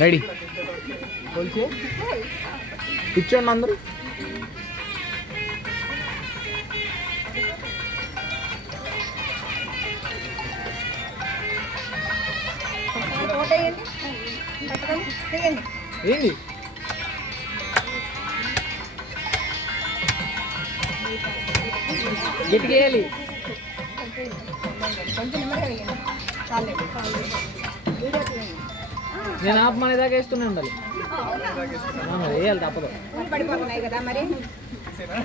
Ready కొలిచి కూర్చోండి అందరూ. ఏంది గట్టిగా వేయాలి. నేను ఆపమనే దాకా వేస్తూనే ఉండాలి. వేయాలి తప్పదు.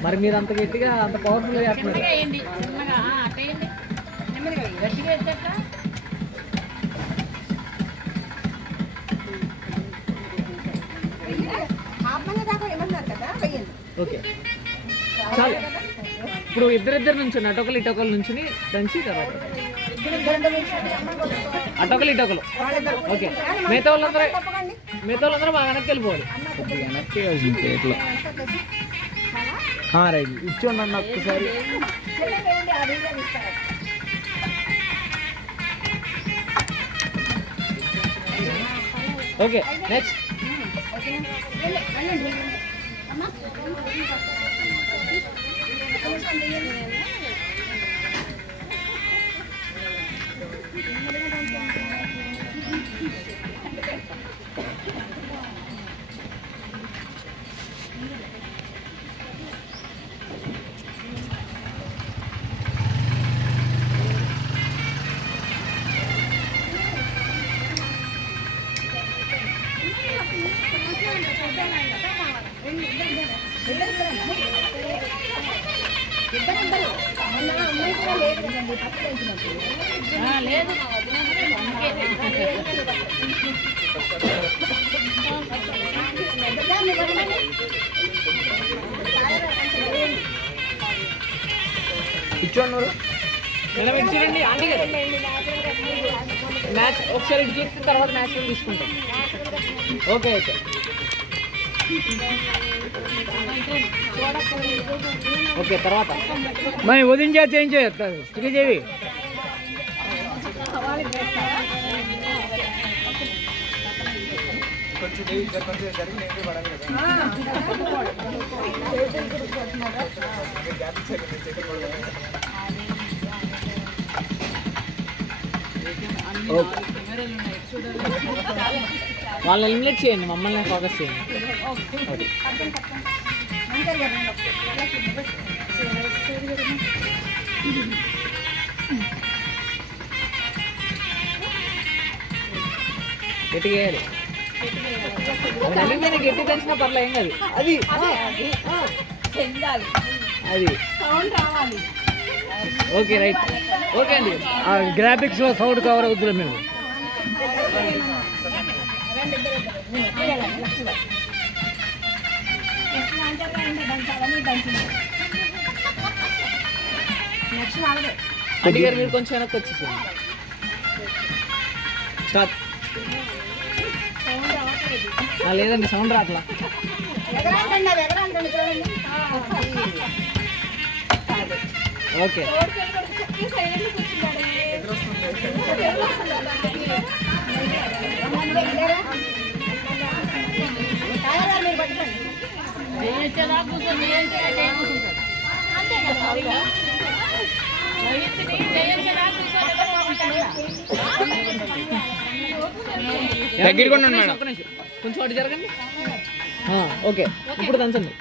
మరి మీరు అంత గట్టిగా అంత పవర్ఫుల్గా చేస్తున్నారు. ఓకే చాలు. ఇప్పుడు ఇద్దరిద్దరు నుంచి అటొకలు ఇటొకలు నుంచి దంచి తర్వాత అటొకలు ఇటొకలు. ఓకే మిగతా వాళ్ళందరూ మా వెనక్కి వెళ్ళిపోవాలి. వెనక్కి ఎట్లా రైట్ ఇచ్చోండి అన్న ఒక్కసారి. ఓకే నెక్స్ట్ లేదు ఇచ్చోన్నారు నిలబెట్టించండి ఆంటీ గారు. మ్యాచ్ ఒకసారి ఇటు చూస్తే తర్వాత మ్యాచ్ తీసుకుంటాం. ఓకే అయితే ఓకే తర్వాత మరి ఉదయం చేంజ్ చేస్తారు శ్రీదేవి. వాళ్ళని ఎలిమినేట్ చేయండి, మమ్మల్ని ఫోకస్ చేయండి. గట్టిగా వేయాలి. గట్టి తెచ్చినా పర్లే ఏం కాదు. అది అది ఓకే రైట్. ఓకే అండి గ్రాఫిక్స్లో సౌండ్ కవర్ అవుతుంది. మేము అంటే గారు మీరు కొంచెం వెనక్కి వచ్చేసేయండి. స్టార్ట్. లేదండి సౌండ్ రాట్లా. ఓకే దగ్గర కొంచెం అటు జరగండి. ఓకే ఇప్పుడు దంచండి.